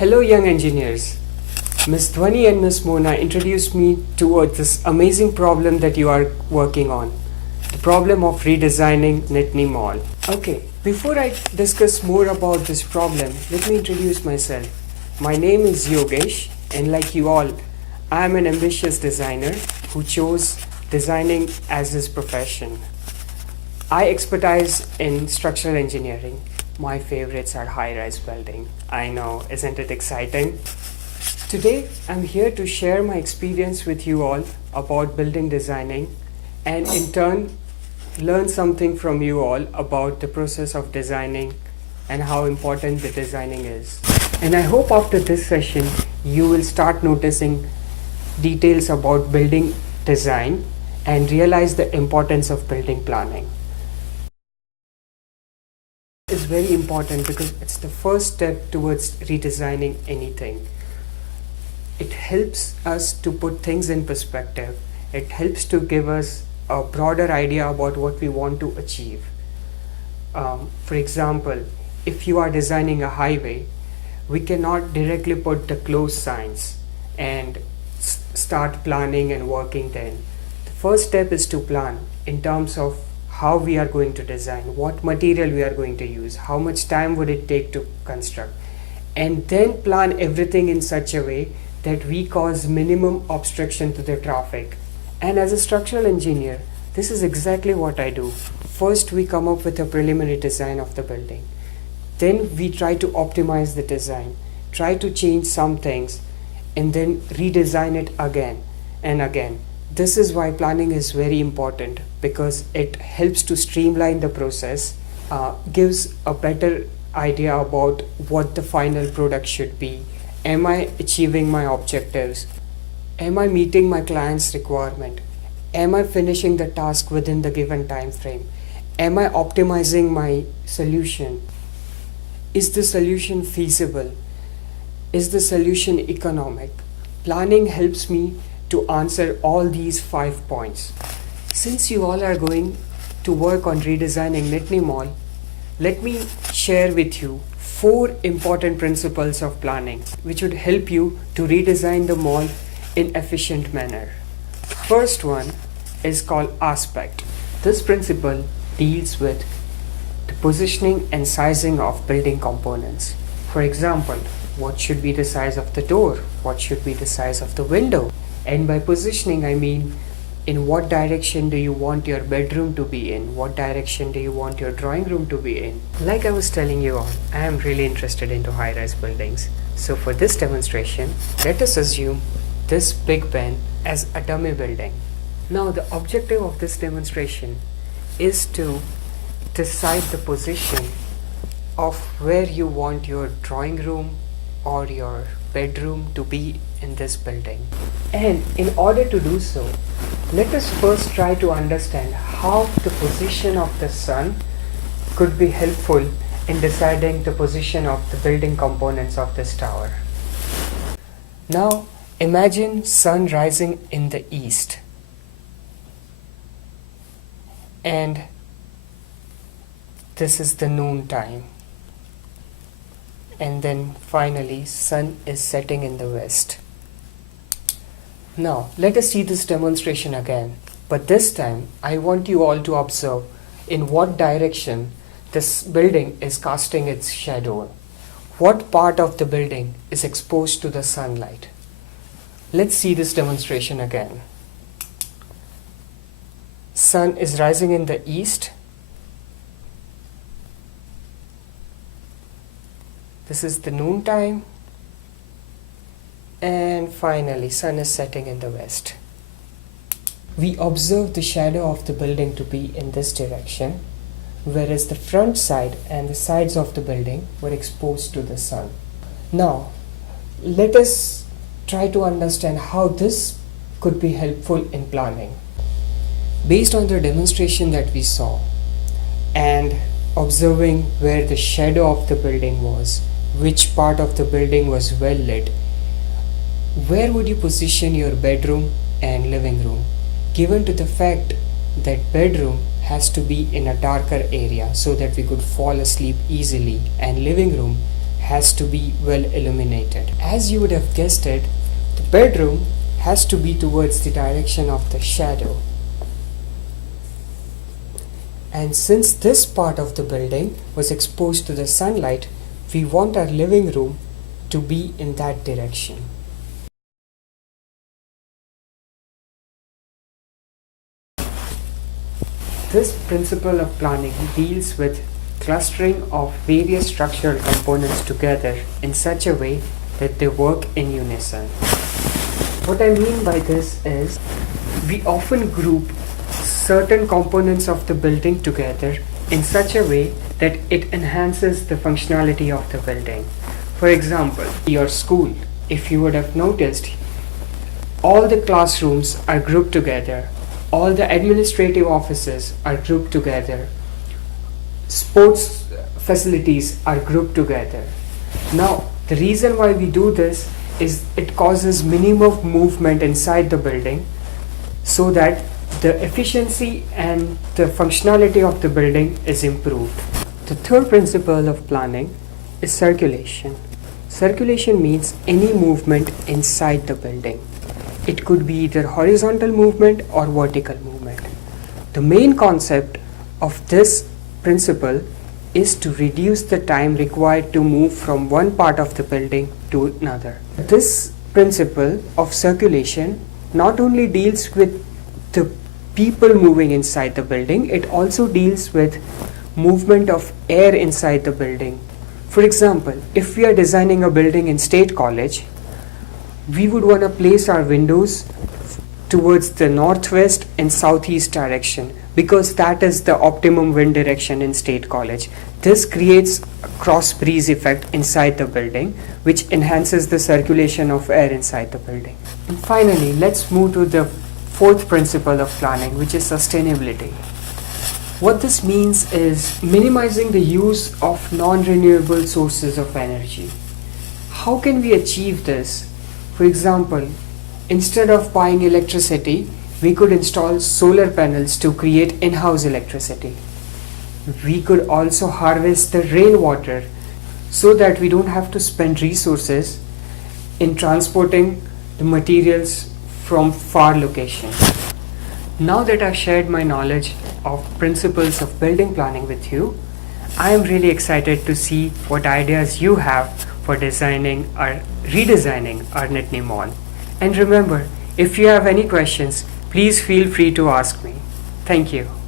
Hello, young engineers. Miss Dhwani and Miss Mona introduced me towards this amazing problem that you are working on, the problem of redesigning Nittany Mall. Okay, before I discuss more about this problem, let me introduce myself. My name is Yogesh, and like you all, I am an ambitious designer who chose designing as his profession. I expertise in structural engineering. My favorites are high-rise building. I know, isn't it exciting? Today, I'm here to share my experience with you all about building designing and in turn learn something from you all about the process of designing and how important the designing is. And I hope after this session, you will start noticing details about building design and realize the importance of building planning. Is very important because it's the first step towards redesigning anything. It helps us to put things in perspective. It helps to give us a broader idea about what we want to achieve. For example, if you are designing a highway, we cannot directly put the close signs and start planning and working then. The first step is to plan in terms of how we are going to design, what material we are going to use, how much time would it take to construct, and then plan everything in such a way that we cause minimum obstruction to the traffic. And as a structural engineer, this is exactly what I do. First, we come up with a preliminary design of the building. Then we try to optimize the design, try to change some things, and then redesign it again and again. This is why planning is very important because it helps to streamline the process, gives a better idea about what the final product should be. Am I achieving my objectives? Am I meeting my client's requirement? Am I finishing the task within the given time frame? Am I optimizing my solution? Is the solution feasible? Is the solution economic? Planning helps me to answer all these 5 points. Since you all are going to work on redesigning Nittany Mall, let me share with you 4 important principles of planning which would help you to redesign the mall in efficient manner. First one is called aspect. This principle deals with the positioning and sizing of building components. For example, what should be the size of the door? What should be the size of the window? And by positioning, I mean in what direction do you want your bedroom to be in? What direction do you want your drawing room to be in? Like I was telling you all, I am really interested into high-rise buildings. So for this demonstration, let us assume this Big Ben as a dummy building. Now the objective of this demonstration is to decide the position of where you want your drawing room or your bedroom to be in this building. And in order to do so, let us first try to understand how the position of the sun could be helpful in deciding the position of the building components of this tower. Now imagine sun rising in the east and this is the noon time. And then finally sun is setting in the west. Now let us see this demonstration again, but this time I want you all to observe in what direction this building is casting its shadow. What part of the building is exposed to the sunlight? Let's see this demonstration again. Sun is rising in the east. This is the noon time, and finally sun is setting in the west. We observe the shadow of the building to be in this direction, whereas the front side and the sides of the building were exposed to the sun. Now, let us try to understand how this could be helpful in planning. Based on the demonstration that we saw and observing where the shadow of the building was, which part of the building was well lit, where would you position your bedroom and living room? Given to the fact that bedroom has to be in a darker area so that we could fall asleep easily, and living room has to be well illuminated. As you would have guessed it, the bedroom has to be towards the direction of the shadow. And since this part of the building was exposed to the sunlight, we want our living room to be in that direction. This principle of planning deals with clustering of various structural components together in such a way that they work in unison. What I mean by this is, we often group certain components of the building together in such a way that it enhances the functionality of the building. For example, your school, if you would have noticed, all the classrooms are grouped together, all the administrative offices are grouped together, sports facilities are grouped together. Now, the reason why we do this is it causes minimum movement inside the building so that the efficiency and the functionality of the building is improved. The third principle of planning is circulation. Circulation means any movement inside the building. It could be either horizontal movement or vertical movement. The main concept of this principle is to reduce the time required to move from one part of the building to another. This principle of circulation not only deals with the people moving inside the building, it also deals with movement of air inside the building. For example, if we are designing a building in State College, we would want to place our windows towards the northwest and southeast direction because that is the optimum wind direction in State College. This creates a cross breeze effect inside the building, which enhances the circulation of air inside the building. And finally, let's move to the fourth principle of planning, which is sustainability. What this means is minimizing the use of non-renewable sources of energy. How can we achieve this? For example, instead of buying electricity, we could install solar panels to create in-house electricity. We could also harvest the rainwater so that we don't have to spend resources in transporting the materials from far locations. Now that I've shared my knowledge of principles of building planning with you, I am really excited to see what ideas you have for designing or redesigning our Nitni Mall. And remember, if you have any questions, please feel free to ask me. Thank you.